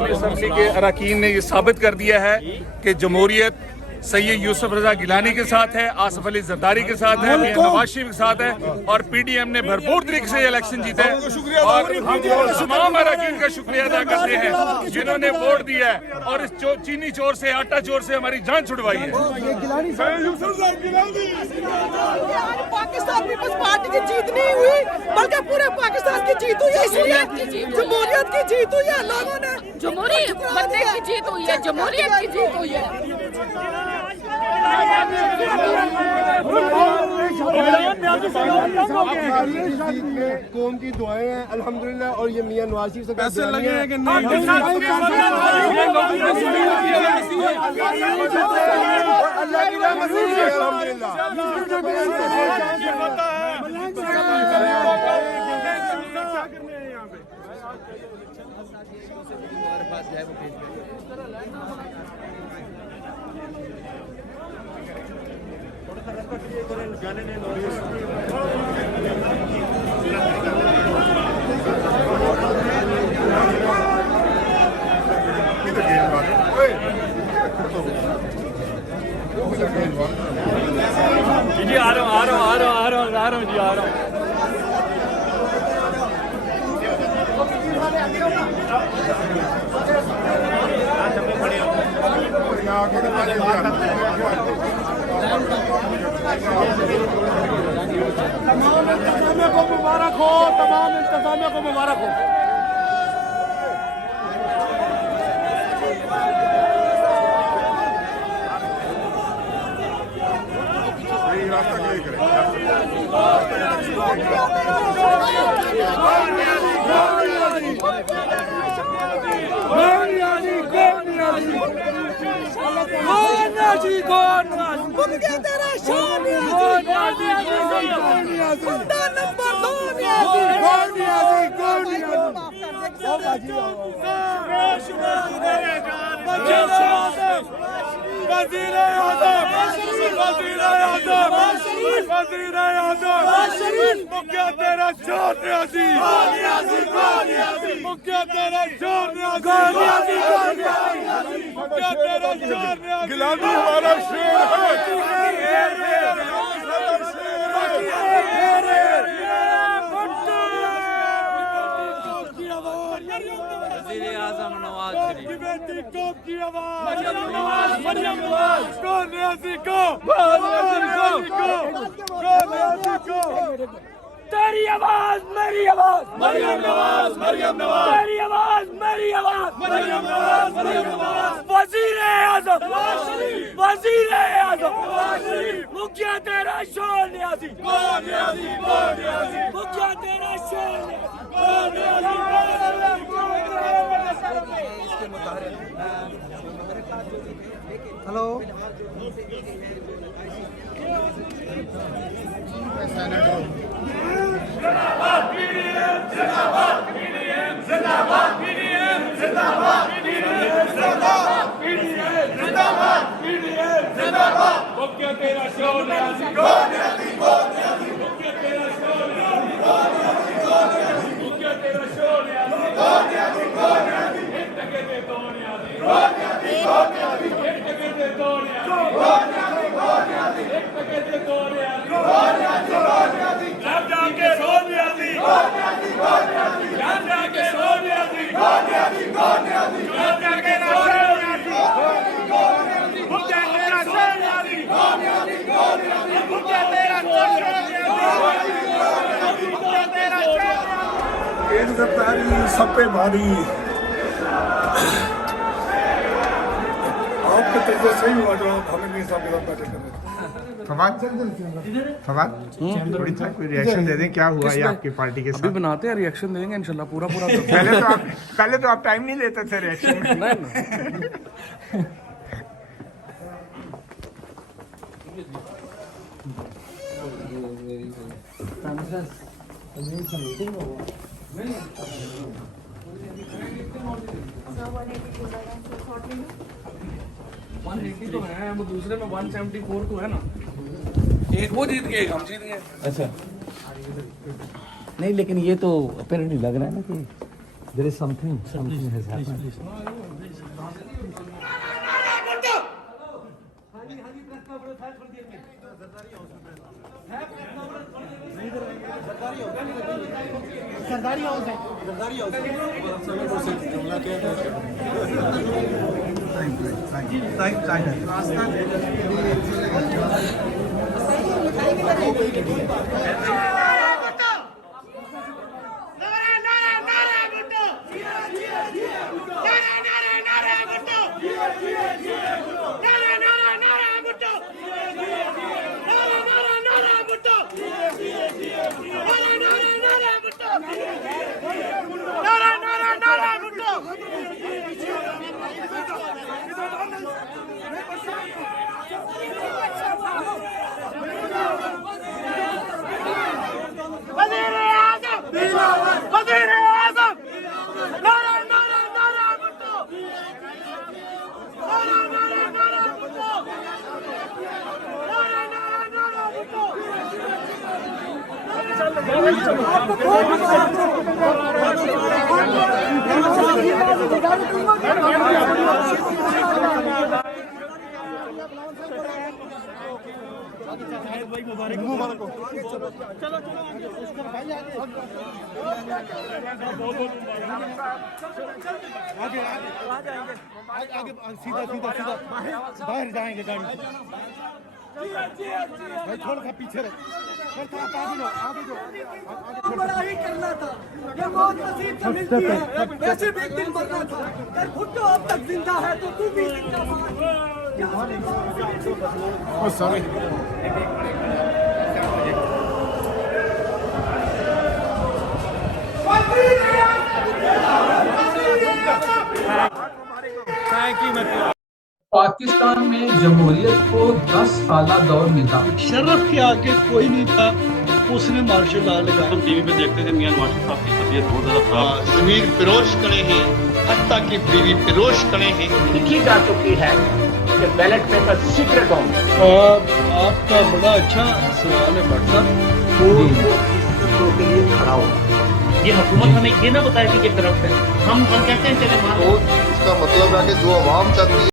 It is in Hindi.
कौमी असम्बली के अरकान ने ये साबित कर दिया है कि जमहूरियत सैयद यूसुफ रजा गिलानी के साथ है, आसिफ अली जरदारी के साथ है, नवाज शरीफ के साथ है और PDM ने भरपूर तरीके से इलेक्शन जीते हैं। और हम तमाम अरकान का शुक्रिया अदा करते हैं जिन्होंने वोट दिया है और इस चीनी चोर से, आटा चोर से हमारी जान छुड़वाई है। पाकिस्तान पीपल्स पार्टी की जीत नहीं हुई बल्कि पूरे पाकिस्तान की जीत हुई है, इसलिए जमहूरियत की जीत हुई है। लोगों ने जमहूरियत बनने की जीत हुई है, जमहूरियत की जीत हुई है। कौम की दुआएं हैं अल्हम्दुलिल्लाह और ये मियां नवाज शरीफ से पैसे लगे हैं कि नहीं? अल्लाह की रहमत से अल्हम्दुलिल्लाह। जी आ रहा हूँ जी आ रहा हूँ। तमाम इंतजामिया को मुबारक हो, तमाम इंतजामिया को मुबारक हो। गिलानी हमारा शेर वज़ीर-ए-आज़म नवाज शरीफ की बेटी कौम की आवाज़ मरियम नवाज तेरी आवाज़ मेरी आवाज़ मरियम नवाज तेरी आवाज़ मेरी आवाज़ मरियम नवाज वज़ीर-ए-आज़म मुखिया तेरा शोर न्याज़ी मुखिया तेरा शोर हेलो मुखिया तेरा शोर न्याज़ी मुखिया तेरा शोर न्याज़ी एक टके दे दो न्याज़ी एक टके दे दो न्याज़ी एक टके दे दो न्याज़ी घर जाके सो न्याज़ी घर जाके सो न्याज़ी घर जाके सो न्याज़ी मुखिया तेरा शोर न्याज़ी मुखिया तेरा शोर सपे भारी आपके तरीके सही हुआ जो हमें नहीं साहब के साथ बैठे कर रहे फवाद थोड़ी सा कोई रिएक्शन दे दें, क्या हुआ ये आपकी पार्टी के साथ? अभी बनाते हैं, रिएक्शन देंगे इंशाल्लाह पूरा पहले तो आप टाइम नहीं लेते थे रिएक्शन में। तो है वो दूसरे में 174 तो है ना, एक वो जीत गए एक हम जीत गए। अच्छा नहीं, लेकिन ये तो अपेरेंटली लग रहा है ना कि There is something has happened. सीधा सीधा सीधा बाहर जाएंगे गाड़ी भाई थोड़ा सा पीछे रहो आगे जो बड़ा ही करना था ये मौत नसीब से मिलती है वैसे भी एक दिन मरना था अगर भुट्टो अब तक जिंदा है तो तू भी जिंदा पाकिस्तान में जमहूरियत को 10 साल दौर मिला। शर्फ के आगे कोई नहीं था, उसने मार्शल लॉ लगाया। हम टीवी पे देखते थे मियां नवाज साहब की तबीयत बहुत ज्यादा खराब। जमीर फिरोश करे हैं, हत्ता की बीवी फिरोश करे हैं। लिखी जा चुकी है कि बैलेट पेपर सीक्रेट होंगे। आपका बड़ा अच्छा सवाल है भट्ट साहब। के लिए खड़ा होगा। ये हुकूमत हमें ये ना बताएगी कि तरफ है, हम कहते हैं चले मान। इसका मतलब है कि जो आवाम चाहती है